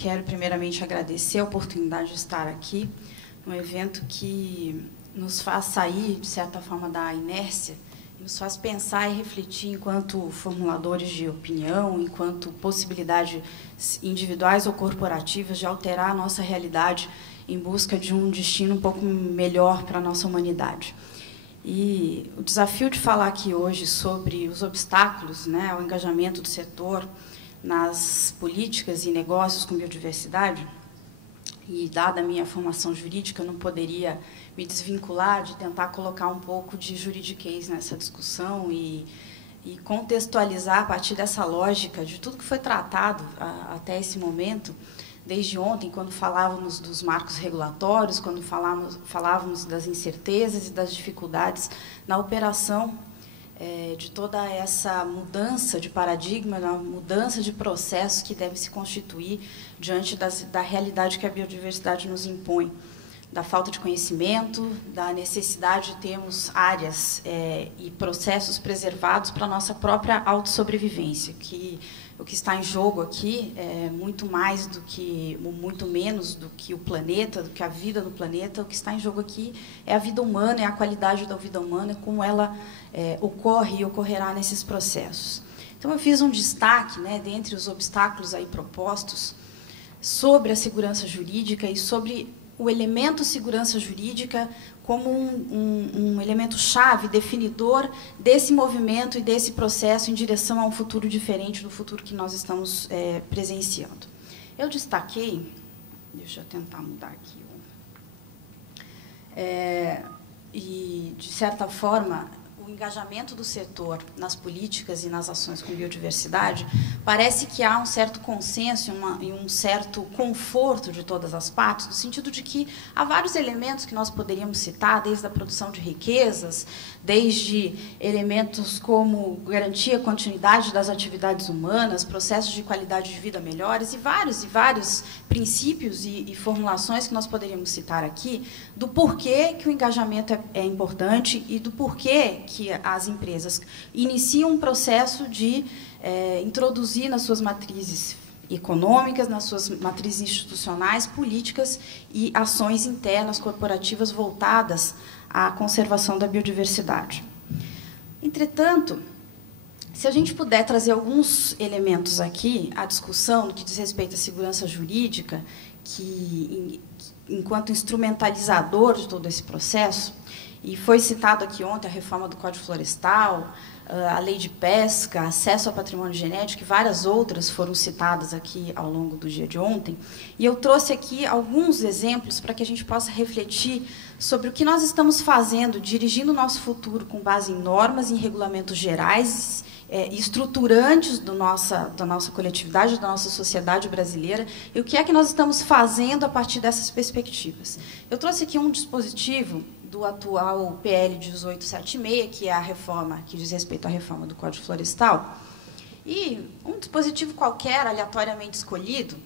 quero primeiramente agradecer a oportunidade de estar aqui, num evento que nos faz sair, de certa forma, da inércia, nos faz pensar e refletir enquanto formuladores de opinião, enquanto possibilidades individuais ou corporativas de alterar a nossa realidade em busca de um destino um pouco melhor para a nossa humanidade. E o desafio de falar aqui hoje sobre os obstáculos, né, ao engajamento do setor nas políticas e negócios com biodiversidade, e dada a minha formação jurídica, eu não poderia me desvincular de tentar colocar um pouco de juridiquês nessa discussão e contextualizar a partir dessa lógica de tudo que foi tratado até esse momento, desde ontem, quando falávamos dos marcos regulatórios, quando falávamos das incertezas e das dificuldades na operação de toda essa mudança de paradigma, na mudança de processos que deve se constituir diante da realidade que a biodiversidade nos impõe, da falta de conhecimento, da necessidade de termos áreas e processos preservados para a nossa própria autossobrevivência, que o que está em jogo aqui é muito mais do que, muito menos do que o planeta, do que a vida no planeta. O que está em jogo aqui é a vida humana, é a qualidade da vida humana, como ela ocorre e ocorrerá nesses processos. Então, eu fiz um destaque, né, dentre os obstáculos aí propostos, sobre a segurança jurídica e sobre o elemento segurança jurídica como um elemento-chave, definidor desse movimento e desse processo em direção a um futuro diferente do futuro que nós estamos presenciando. Eu destaquei, deixa eu tentar mudar aqui, e, de certa forma, o engajamento do setor nas políticas e nas ações com biodiversidade, parece que há um certo consenso e um certo conforto de todas as partes, no sentido de que há vários elementos que nós poderíamos citar, desde a produção de riquezas, desde elementos como garantir a continuidade das atividades humanas, processos de qualidade de vida melhores, e vários princípios e formulações que nós poderíamos citar aqui, do porquê que o engajamento é importante e do porquê que as empresas iniciam um processo de introduzir nas suas matrizes econômicas, nas suas matrizes institucionais, políticas e ações internas corporativas voltadas à conservação da biodiversidade. Entretanto, se a gente puder trazer alguns elementos aqui à discussão no que diz respeito à segurança jurídica, que, enquanto instrumentalizador de todo esse processo, e foi citado aqui ontem a reforma do Código Florestal, a lei de pesca, acesso ao patrimônio genético, e várias outras foram citadas aqui ao longo do dia de ontem. E eu trouxe aqui alguns exemplos para que a gente possa refletir sobre o que nós estamos fazendo, dirigindo o nosso futuro com base em normas e em regulamentos gerais, estruturantes da nossa coletividade, da nossa sociedade brasileira, e o que é que nós estamos fazendo a partir dessas perspectivas. Eu trouxe aqui um dispositivo do atual PL 1876, que é a reforma, que diz respeito à reforma do Código Florestal, e um dispositivo qualquer, aleatoriamente escolhido,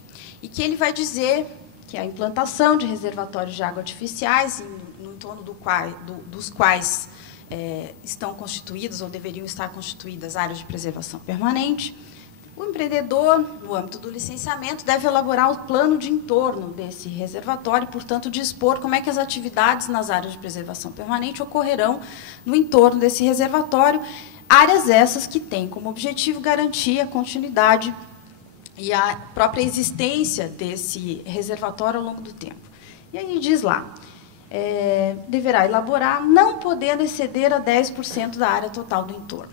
e que ele vai dizer que a implantação de reservatórios de água artificiais, no entorno dos quais estão constituídas ou deveriam estar constituídas áreas de preservação permanente, o empreendedor, no âmbito do licenciamento, deve elaborar o plano de entorno desse reservatório e, portanto, dispor como é que as atividades nas áreas de preservação permanente ocorrerão no entorno desse reservatório, áreas essas que têm como objetivo garantir a continuidade e a própria existência desse reservatório ao longo do tempo. E aí diz lá, deverá elaborar, não podendo exceder a 10% da área total do entorno.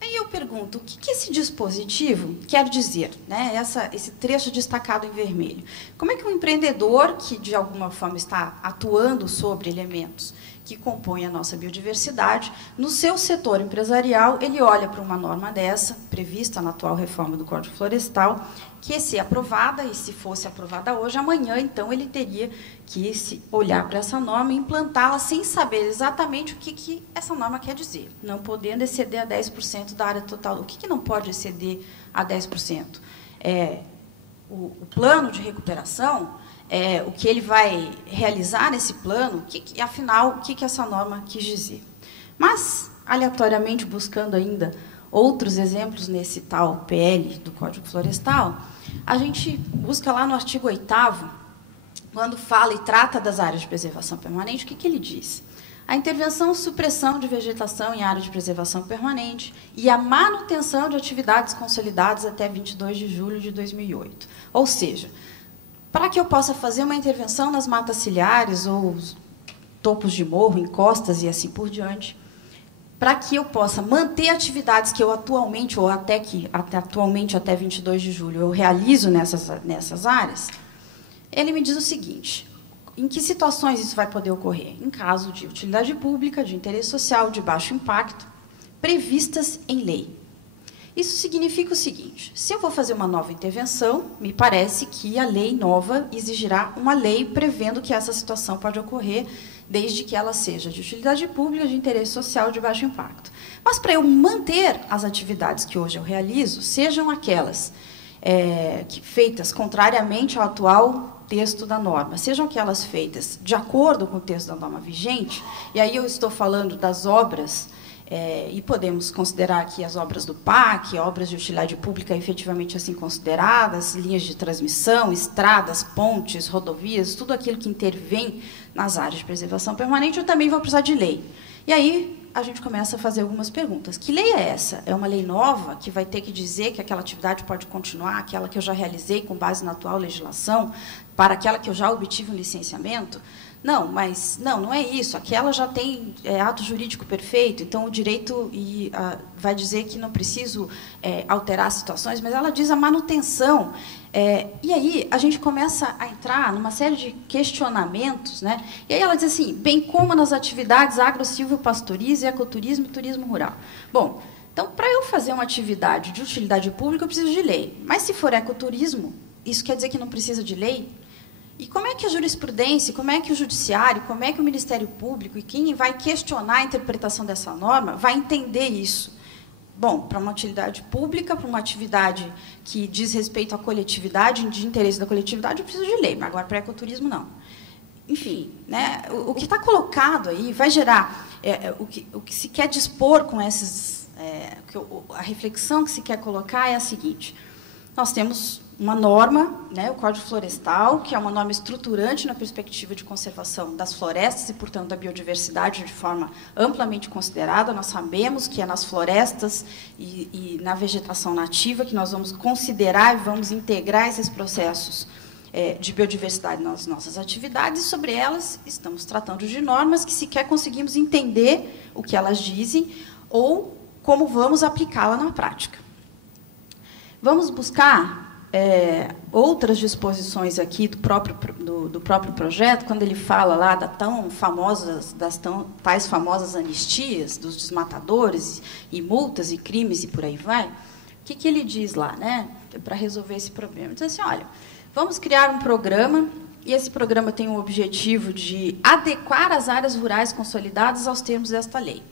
Aí eu pergunto, o que esse dispositivo quer dizer, né? Esse trecho destacado em vermelho? Como é que um empreendedor que, de alguma forma, está atuando sobre elementos que compõem a nossa biodiversidade, no seu setor empresarial, ele olha para uma norma dessa, prevista na atual reforma do Código Florestal, que, se aprovada, e se fosse aprovada hoje, amanhã, então, ele teria que olhar para essa norma e implantá-la sem saber exatamente o que essa norma quer dizer, não podendo exceder a 10% da área total. O que não pode exceder a 10%? O plano de recuperação, o que ele vai realizar nesse plano, afinal, o que essa norma quis dizer. Mas, aleatoriamente, buscando ainda outros exemplos nesse tal PL do Código Florestal, a gente busca lá no artigo 8º, quando fala e trata das áreas de preservação permanente, o que ele diz? A intervenção ou supressão de vegetação em área de preservação permanente e a manutenção de atividades consolidadas até 22 de julho de 2008. Ou seja, para que eu possa fazer uma intervenção nas matas ciliares ou topos de morro, encostas e assim por diante, para que eu possa manter atividades que eu atualmente, ou até 22 de julho, eu realizo nessas áreas, ele me diz o seguinte: em que situações isso vai poder ocorrer? Em caso de utilidade pública, de interesse social, de baixo impacto, previstas em lei. Isso significa o seguinte: se eu vou fazer uma nova intervenção, me parece que a lei nova exigirá uma lei prevendo que essa situação pode ocorrer, desde que ela seja de utilidade pública, de interesse social, de baixo impacto. Mas, para eu manter as atividades que hoje eu realizo, sejam aquelas feitas contrariamente ao atual texto da norma, sejam aquelas feitas de acordo com o texto da norma vigente, e aí eu estou falando das obras, e podemos considerar aqui as obras do PAC, obras de utilidade pública efetivamente assim consideradas, linhas de transmissão, estradas, pontes, rodovias, tudo aquilo que intervém nas áreas de preservação permanente, eu também vou precisar de lei. E aí a gente começa a fazer algumas perguntas. Que lei é essa? É uma lei nova que vai ter que dizer que aquela atividade pode continuar, aquela que eu já realizei com base na atual legislação, para aquela que eu já obtive um licenciamento? Não, mas não é isso. Aquela já tem ato jurídico perfeito, então o direito vai dizer que não preciso alterar as situações, mas ela diz a manutenção. E aí a gente começa a entrar numa série de questionamentos, né? E aí ela diz assim: bem como nas atividades agro-silvio-pastoriz, ecoturismo e turismo rural. Bom, então, para eu fazer uma atividade de utilidade pública, eu preciso de lei. Mas se for ecoturismo, isso quer dizer que não precisa de lei? E como é que a jurisprudência, como é que o judiciário, como é que o Ministério Público e quem vai questionar a interpretação dessa norma vai entender isso? Bom, para uma utilidade pública, para uma atividade que diz respeito à coletividade, de interesse da coletividade, eu preciso de lei, mas agora para ecoturismo, não. Enfim, né, o que está colocado aí vai gerar o que se quer dispor com esses... a reflexão que se quer colocar é a seguinte: nós temos uma norma, né, o Código Florestal, que é uma norma estruturante na perspectiva de conservação das florestas e, portanto, da biodiversidade de forma amplamente considerada. Nós sabemos que é nas florestas e na vegetação nativa que nós vamos considerar e vamos integrar esses processos de biodiversidade nas nossas atividades, e sobre elas estamos tratando de normas que sequer conseguimos entender o que elas dizem ou como vamos aplicá-la na prática. Vamos buscar outras disposições aqui do próprio projeto, quando ele fala lá das tais famosas anistias dos desmatadores e multas e crimes e por aí vai. O que ele diz lá, né, para resolver esse problema? Ele diz assim: olha, vamos criar um programa, e esse programa tem o objetivo de adequar as áreas rurais consolidadas aos termos desta lei.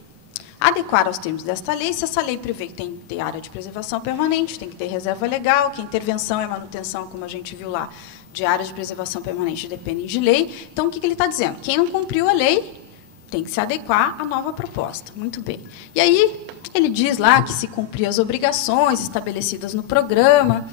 Adequar aos termos desta lei, se essa lei prevê que tem que ter área de preservação permanente, tem que ter reserva legal, que intervenção e manutenção, como a gente viu lá, de áreas de preservação permanente dependem de lei. Então, o que ele está dizendo? Quem não cumpriu a lei tem que se adequar à nova proposta. Muito bem. E aí, ele diz lá que se cumprir as obrigações estabelecidas no programa,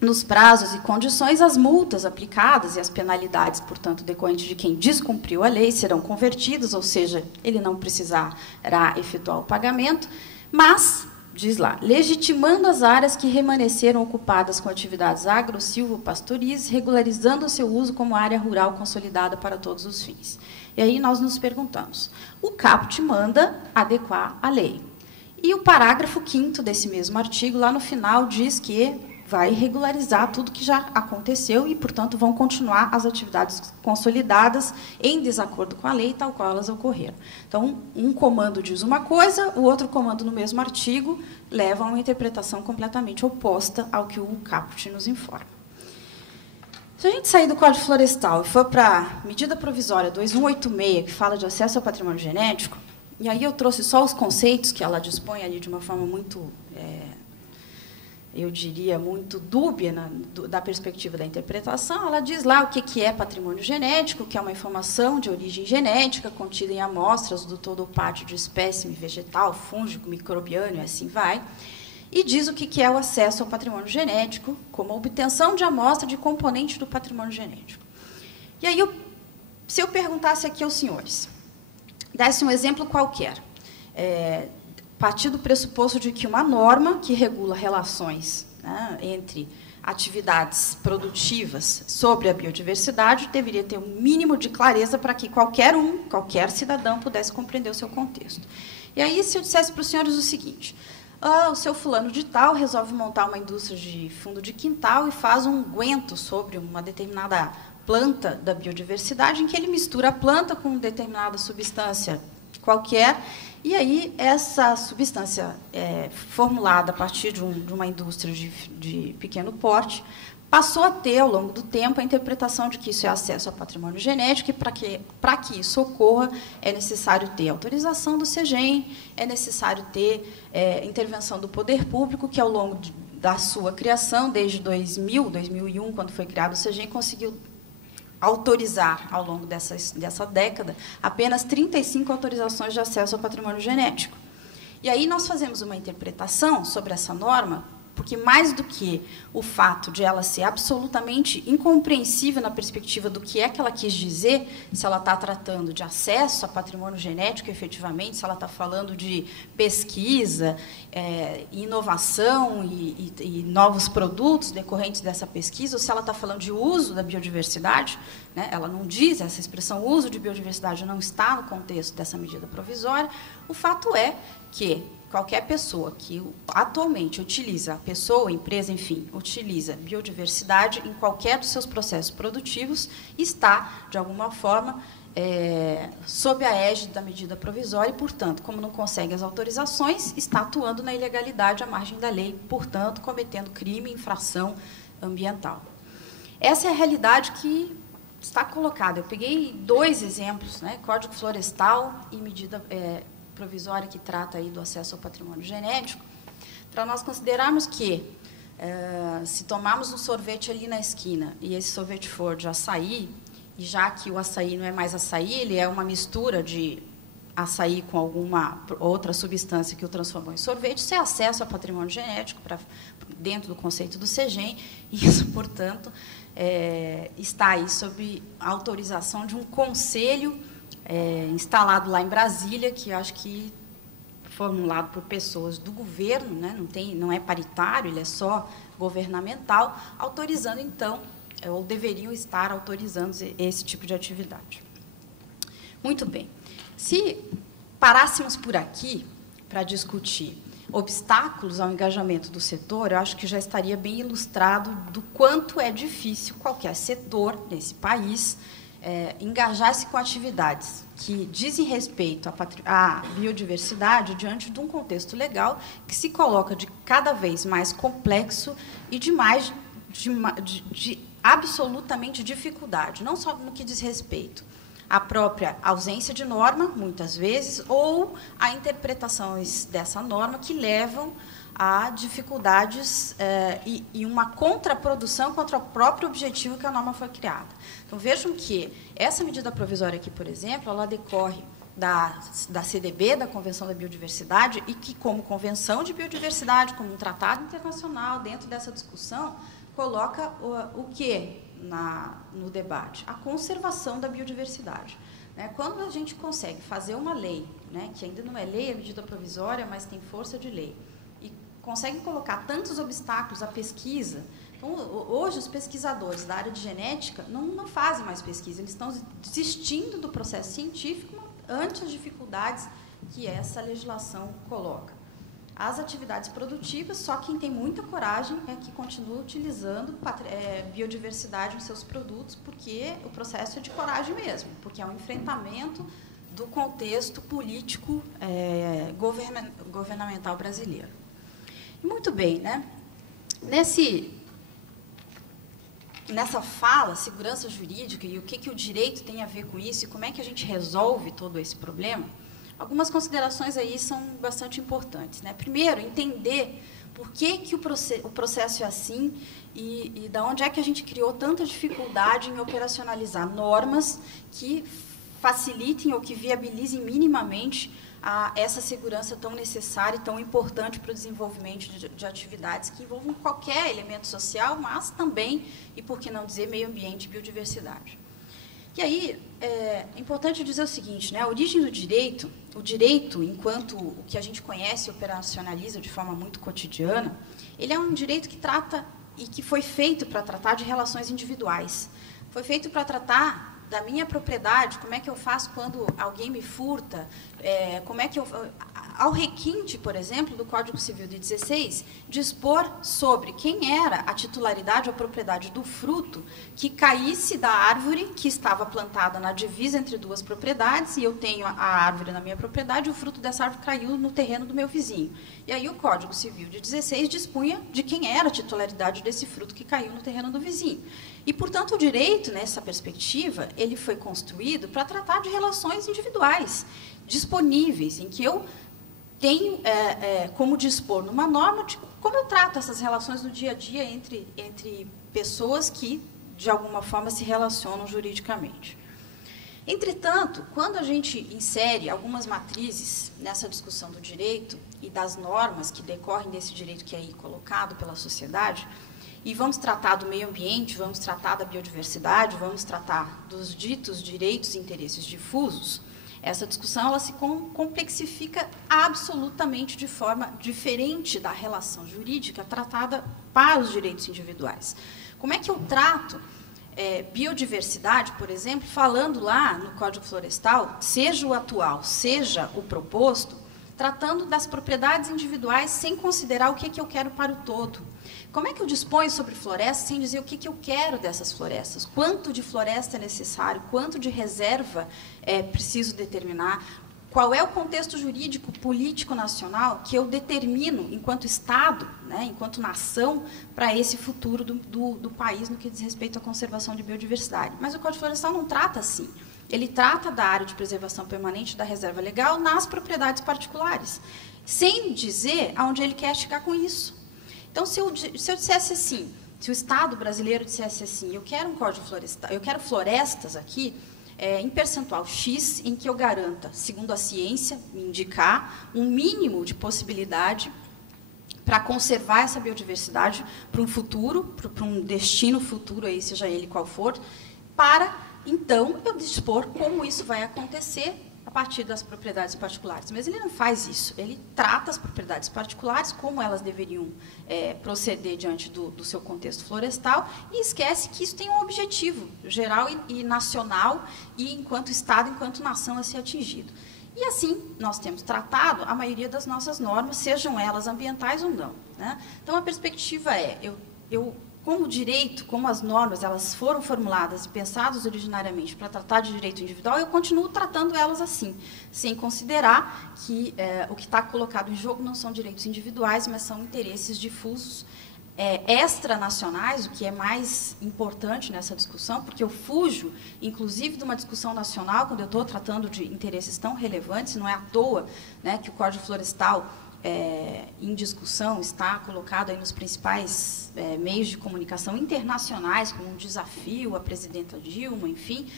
nos prazos e condições, as multas aplicadas e as penalidades, portanto, decorrentes de quem descumpriu a lei, serão convertidas, ou seja, ele não precisará efetuar o pagamento, mas, diz lá, legitimando as áreas que remanesceram ocupadas com atividades agro, silvo, pastoris, regularizando o seu uso como área rural consolidada para todos os fins. E aí nós nos perguntamos: o caput manda adequar a lei. E o parágrafo 5º desse mesmo artigo, lá no final, diz que vai regularizar tudo que já aconteceu e, portanto, vão continuar as atividades consolidadas em desacordo com a lei, tal qual elas ocorreram. Então, um comando diz uma coisa, o outro comando no mesmo artigo leva a uma interpretação completamente oposta ao que o caput nos informa. Se a gente sair do Código Florestal e for para a medida provisória 2186, que fala de acesso ao patrimônio genético, e aí eu trouxe só os conceitos que ela dispõe ali de uma forma muito eu diria, muito dúbia da perspectiva da interpretação. Ela diz lá o que é patrimônio genético, que é uma informação de origem genética contida em amostras do todo ou parte de espécime vegetal, fúngico, microbiano e assim vai, e diz o que é o acesso ao patrimônio genético, como a obtenção de amostra de componente do patrimônio genético. E aí, se eu perguntasse aqui aos senhores, desse um exemplo qualquer, partir do pressuposto de que uma norma que regula relações, né, entre atividades produtivas sobre a biodiversidade deveria ter um mínimo de clareza para que qualquer cidadão pudesse compreender o seu contexto. E aí, se eu dissesse para os senhores o seguinte: o seu fulano de tal resolve montar uma indústria de fundo de quintal e faz um unguento sobre uma determinada planta da biodiversidade, em que ele mistura a planta com determinada substância qualquer, e aí essa substância formulada a partir de uma indústria de pequeno porte passou a ter, ao longo do tempo, a interpretação de que isso é acesso ao patrimônio genético, e para que isso ocorra é necessário ter autorização do CEGEM, é necessário ter intervenção do poder público, que ao longo da sua criação, desde 2001, quando foi criado o CEGEM, conseguiu autorizar, ao longo dessa década, apenas 35 autorizações de acesso ao patrimônio genético. E aí nós fazemos uma interpretação sobre essa norma, porque, mais do que o fato de ela ser absolutamente incompreensível na perspectiva do que é que ela quis dizer, se ela está tratando de acesso a patrimônio genético, efetivamente, se ela está falando de pesquisa, inovação e novos produtos decorrentes dessa pesquisa, ou se ela está falando de uso da biodiversidade, né, ela não diz, essa expressão uso de biodiversidade não está no contexto dessa medida provisória. O fato é que qualquer pessoa que atualmente utiliza, pessoa, empresa, enfim, utiliza biodiversidade em qualquer dos seus processos produtivos, está, de alguma forma, sob a égide da medida provisória e, portanto, como não consegue as autorizações, está atuando na ilegalidade à margem da lei, portanto, cometendo crime e infração ambiental. Essa é a realidade que está colocada. Eu peguei 2 exemplos, né, Código Florestal e medida provisória que trata aí do acesso ao patrimônio genético, para nós considerarmos que, se tomarmos um sorvete ali na esquina e esse sorvete for de açaí, e já que o açaí não é mais açaí, ele é uma mistura de açaí com alguma outra substância que o transformou em sorvete, isso é acesso ao patrimônio genético dentro do conceito do CEGEM, e isso, portanto, está aí sob a autorização de um conselho instalado lá em Brasília, que eu acho que formulado por pessoas do governo, né, não é paritário, ele é só governamental, autorizando, então, ou deveriam estar autorizando esse tipo de atividade. Muito bem. Se parássemos por aqui para discutir obstáculos ao engajamento do setor, eu acho que já estaria bem ilustrado do quanto é difícil qualquer setor nesse país engajar-se com atividades que dizem respeito à biodiversidade diante de um contexto legal que se coloca de cada vez mais complexo e de absolutamente dificuldade, não só no que diz respeito à própria ausência de norma, muitas vezes, ou a interpretações dessa norma que levam a dificuldades e uma contraprodução contra o próprio objetivo que a norma foi criada. Então, vejam que essa medida provisória aqui, por exemplo, ela decorre da CDB, da Convenção da Biodiversidade, e que, como convenção de biodiversidade, como um tratado internacional, dentro dessa discussão, coloca o quê no debate? A conservação da biodiversidade. Né? Quando a gente consegue fazer uma lei, né, que ainda não é lei, é medida provisória, mas tem força de lei, e consegue colocar tantos obstáculos à pesquisa. Então, hoje, os pesquisadores da área de genética não fazem mais pesquisa, eles estão desistindo do processo científico ante as dificuldades que essa legislação coloca. As atividades produtivas, só quem tem muita coragem é que continua utilizando biodiversidade em seus produtos, porque o processo é de coragem mesmo, porque é um enfrentamento do contexto político governamental brasileiro. E muito bem, né? Nessa fala, segurança jurídica e o que o direito tem a ver com isso e como é que a gente resolve todo esse problema, algumas considerações aí são bastante importantes, né? Primeiro, entender por que o processo é assim e da onde é que a gente criou tanta dificuldade em operacionalizar normas que facilitem ou que viabilizem minimamente essa segurança tão necessária e tão importante para o desenvolvimento de atividades que envolvam qualquer elemento social, mas também, e por que não dizer, meio ambiente e biodiversidade. E aí, é importante dizer o seguinte, né, a origem do direito, o direito, enquanto o que a gente conhece e operacionaliza de forma muito cotidiana, ele é um direito que trata e que foi feito para tratar de relações individuais. Foi feito para tratar da minha propriedade, como é que eu faço quando alguém me furta, como é que eu... Ao requinte, por exemplo, do Código Civil de 16, dispor sobre quem era a titularidade ou propriedade do fruto que caísse da árvore que estava plantada na divisa entre duas propriedades, e eu tenho a árvore na minha propriedade, e o fruto dessa árvore caiu no terreno do meu vizinho. E aí o Código Civil de 16 dispunha de quem era a titularidade desse fruto que caiu no terreno do vizinho. E, portanto, o direito, nessa perspectiva, ele foi construído para tratar de relações individuais, disponíveis, em que eu tenho como dispor numa norma de como eu trato essas relações no dia a dia entre pessoas que, de alguma forma, se relacionam juridicamente. Entretanto, quando a gente insere algumas matrizes nessa discussão do direito e das normas que decorrem desse direito que é aí colocado pela sociedade, e vamos tratar do meio ambiente, vamos tratar da biodiversidade, vamos tratar dos ditos direitos e interesses difusos, essa discussão ela se complexifica absolutamente de forma diferente da relação jurídica tratada para os direitos individuais. Como é que eu trato biodiversidade, por exemplo, falando lá no Código Florestal, seja o atual, seja o proposto, tratando das propriedades individuais sem considerar o que eu quero para o todo? Como é que eu disponho sobre florestas sem dizer o que eu quero dessas florestas? Quanto de floresta é necessário? Quanto de reserva é preciso determinar? Qual é o contexto jurídico, político, nacional que eu determino enquanto Estado, né, enquanto nação, para esse futuro do país no que diz respeito à conservação de biodiversidade? Mas o Código Florestal não trata assim. Ele trata da área de preservação permanente da reserva legal nas propriedades particulares, sem dizer aonde ele quer chegar com isso. Então, se eu dissesse assim, se o Estado brasileiro dissesse assim, eu quero um Código Florestal, eu quero florestas aqui, em percentual X, em que eu garanta, segundo a ciência, me indicar um mínimo de possibilidade para conservar essa biodiversidade para um futuro, para um destino futuro, aí, seja ele qual for, para, então, eu dispor como isso vai acontecer a partir das propriedades particulares. Mas ele não faz isso. Ele trata as propriedades particulares como elas deveriam proceder diante do seu contexto florestal e esquece que isso tem um objetivo geral e nacional e, enquanto Estado, enquanto nação, a ser atingido. E, assim, nós temos tratado a maioria das nossas normas, sejam elas ambientais ou não, né? Então, a perspectiva é, como o direito, como as normas, elas foram formuladas e pensadas originariamente para tratar de direito individual, eu continuo tratando elas assim, sem considerar que o que está colocado em jogo não são direitos individuais, mas são interesses difusos, extranacionais, o que é mais importante nessa discussão, porque eu fujo, inclusive, de uma discussão nacional, quando eu estou tratando de interesses tão relevantes, não é à toa, né, que o Código Florestal em discussão, está colocado aí nos principais meios de comunicação internacionais, como um desafio à presidenta Dilma, enfim.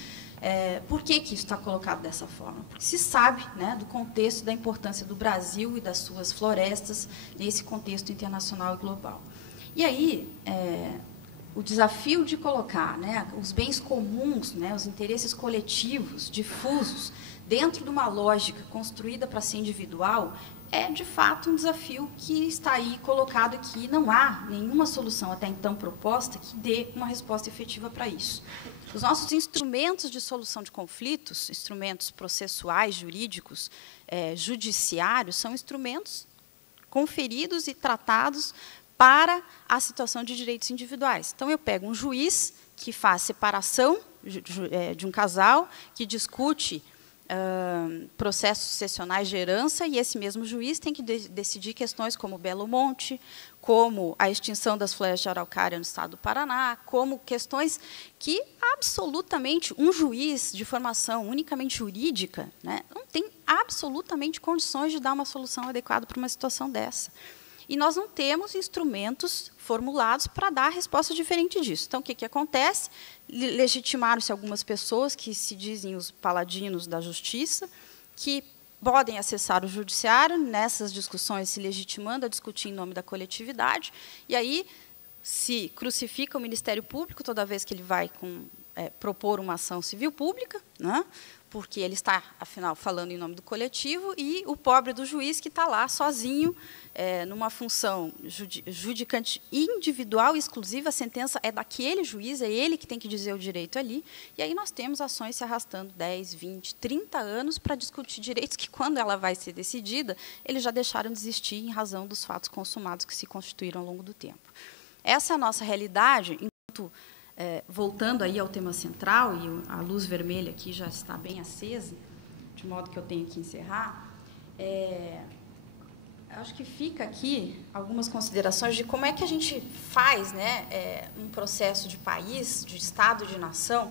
Por que isso está colocado dessa forma? Porque se sabe, né, do contexto da importância do Brasil e das suas florestas nesse contexto internacional e global. E aí, o desafio de colocar, né, os bens comuns, né, os interesses coletivos, difusos, dentro de uma lógica construída para ser individual, é, de fato, um desafio que está aí colocado aqui. Não há nenhuma solução até então proposta que dê uma resposta efetiva para isso. Os nossos instrumentos de solução de conflitos, instrumentos processuais, jurídicos, judiciários, são instrumentos conferidos e tratados para a situação de direitos individuais. Então, eu pego um juiz que faz separação de um casal, que discute processos sucessionais de herança, e esse mesmo juiz tem que decidir questões como Belo Monte, como a extinção das florestas de araucária no estado do Paraná, como questões que, absolutamente, um juiz de formação unicamente jurídica, né, não tem absolutamente condições de dar uma solução adequada para uma situação dessa. E nós não temos instrumentos formulados para dar resposta diferente disso. Então, o que acontece? Legitimaram-se algumas pessoas que se dizem os paladinos da justiça, que podem acessar o judiciário, nessas discussões se legitimando a discutir em nome da coletividade, e aí se crucifica o Ministério Público toda vez que ele vai propor uma ação civil pública, né, porque ele está, afinal, falando em nome do coletivo, e o pobre do juiz que está lá sozinho, numa função judicante individual e exclusiva, a sentença é daquele juiz, é ele que tem que dizer o direito ali, e aí nós temos ações se arrastando 10, 20, 30 anos para discutir direitos que, quando ela vai ser decidida, eles já deixaram de existir em razão dos fatos consumados que se constituíram ao longo do tempo. Essa é a nossa realidade, enquanto, voltando aí ao tema central, e a luz vermelha aqui já está bem acesa, de modo que eu tenho que encerrar, acho que fica aqui algumas considerações de como é que a gente faz, né, um processo de país, de Estado, de nação,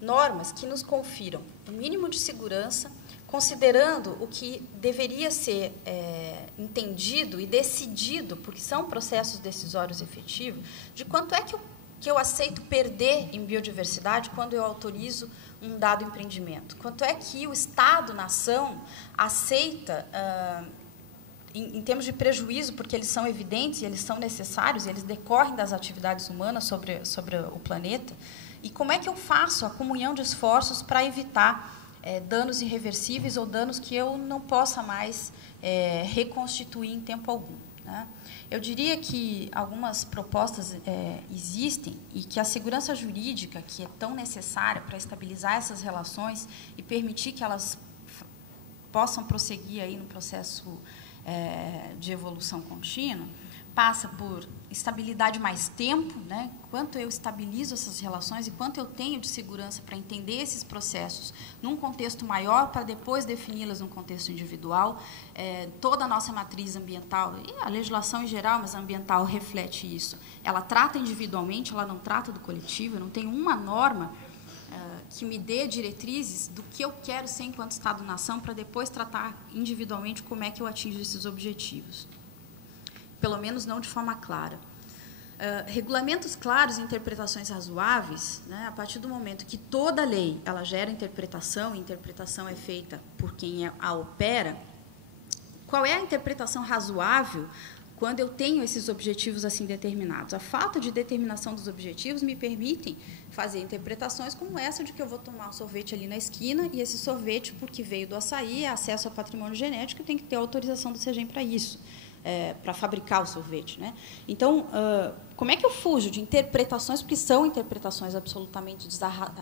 normas que nos confiram o mínimo de segurança, considerando o que deveria ser entendido e decidido, porque são processos decisórios efetivos, de quanto é que eu aceito perder em biodiversidade quando eu autorizo um dado empreendimento. Quanto é que o Estado-nação aceita, em termos de prejuízo, porque eles são evidentes, eles são necessários, eles decorrem das atividades humanas sobre o planeta, e como é que eu faço a comunhão de esforços para evitar danos irreversíveis ou danos que eu não possa mais reconstituir em tempo algum, né? Eu diria que algumas propostas existem e que a segurança jurídica, que é tão necessária para estabilizar essas relações e permitir que elas possam prosseguir aí no processo de evolução contínua, passa por estabilidade mais tempo, né? Quanto eu estabilizo essas relações e quanto eu tenho de segurança para entender esses processos num contexto maior, para depois defini-las num contexto individual. Toda a nossa matriz ambiental, e a legislação em geral, mas a ambiental reflete isso. Ela trata individualmente, ela não trata do coletivo, eu não tenho uma norma que me dê diretrizes do que eu quero ser enquanto Estado-nação, para depois tratar individualmente como é que eu atinjo esses objetivos. Pelo menos não de forma clara. Regulamentos claros e interpretações razoáveis, né, a partir do momento que toda lei ela gera interpretação, e interpretação é feita por quem a opera, qual é a interpretação razoável quando eu tenho esses objetivos assim determinados? A falta de determinação dos objetivos me permitem fazer interpretações como essa de que eu vou tomar um sorvete ali na esquina e esse sorvete, porque veio do açaí, é acesso ao patrimônio genético, tem que ter autorização do CEGEM para isso. Para fabricar o sorvete, né? Então, como é que eu fujo de interpretações, porque são interpretações absolutamente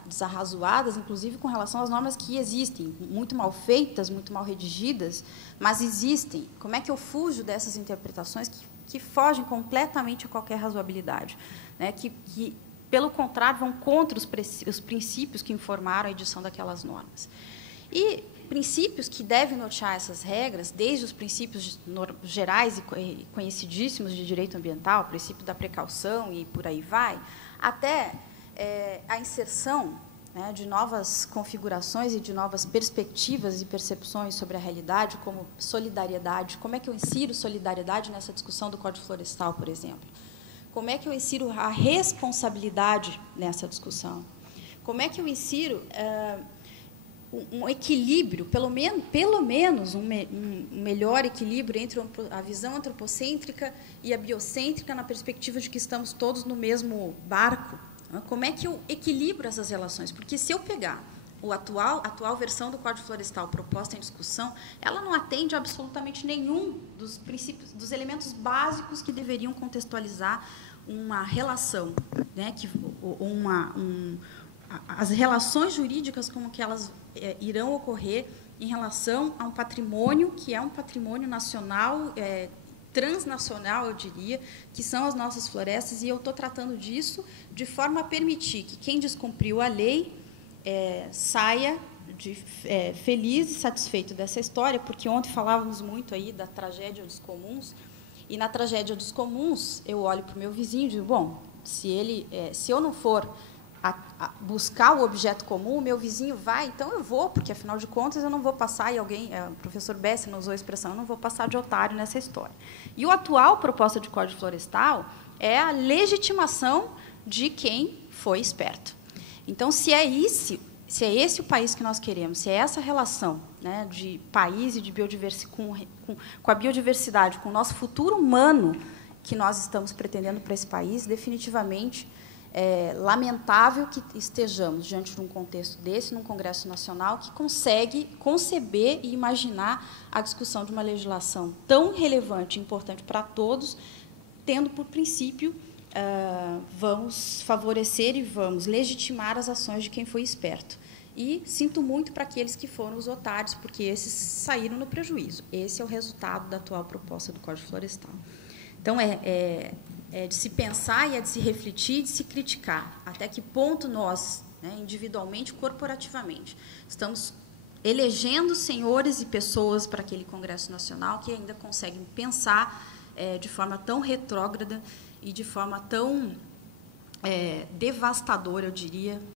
desarrazoadas, inclusive com relação às normas que existem, muito mal feitas, muito mal redigidas, mas existem. Como é que eu fujo dessas interpretações que fogem completamente a qualquer razoabilidade, né? Que, pelo contrário, vão contra os princípios que informaram a edição daquelas normas. E princípios que devem nortear essas regras, desde os princípios gerais e conhecidíssimos de direito ambiental, o princípio da precaução e por aí vai, até a inserção, né, de novas configurações e de novas perspectivas e percepções sobre a realidade, como solidariedade. Como é que eu insiro solidariedade nessa discussão do Código Florestal, por exemplo? Como é que eu insiro a responsabilidade nessa discussão? Como é que eu insiro um equilíbrio, pelo menos um melhor equilíbrio entre a visão antropocêntrica e a biocêntrica, na perspectiva de que estamos todos no mesmo barco? Como é que eu equilibro essas relações? Porque, se eu pegar a atual versão do Código Florestal proposta em discussão, ela não atende a absolutamente nenhum dos princípios, dos elementos básicos que deveriam contextualizar uma relação, né, as relações jurídicas, como que elas irão ocorrer em relação a um patrimônio que é um patrimônio nacional, transnacional, eu diria, que são as nossas florestas, e eu estou tratando disso de forma a permitir que quem descumpriu a lei saia feliz e satisfeito dessa história, porque ontem falávamos muito aí da tragédia dos comuns, e na tragédia dos comuns eu olho para o meu vizinho e digo, bom, se eu não for buscar o objeto comum, o meu vizinho vai, então eu vou, porque, afinal de contas, eu não vou passar, e alguém, o professor Besser usou a expressão, eu não vou passar de otário nessa história. E a atual proposta de Código Florestal é a legitimação de quem foi esperto. Então, se é esse o país que nós queremos, se é essa relação, né, de país e de biodiversidade, com a biodiversidade, com o nosso futuro humano que nós estamos pretendendo para esse país, definitivamente é lamentável que estejamos diante de um contexto desse, num Congresso Nacional, que consegue conceber e imaginar a discussão de uma legislação tão relevante e importante para todos, tendo por princípio vamos favorecer e vamos legitimar as ações de quem foi esperto. E sinto muito para aqueles que foram os otários, porque esses saíram no prejuízo. Esse é o resultado da atual proposta do Código Florestal. Então, é de se pensar e é de se refletir e de se criticar. Até que ponto nós, né, individualmente, corporativamente, estamos elegendo senhores e pessoas para aquele Congresso Nacional que ainda conseguem pensar de forma tão retrógrada e de forma tão devastadora, eu diria,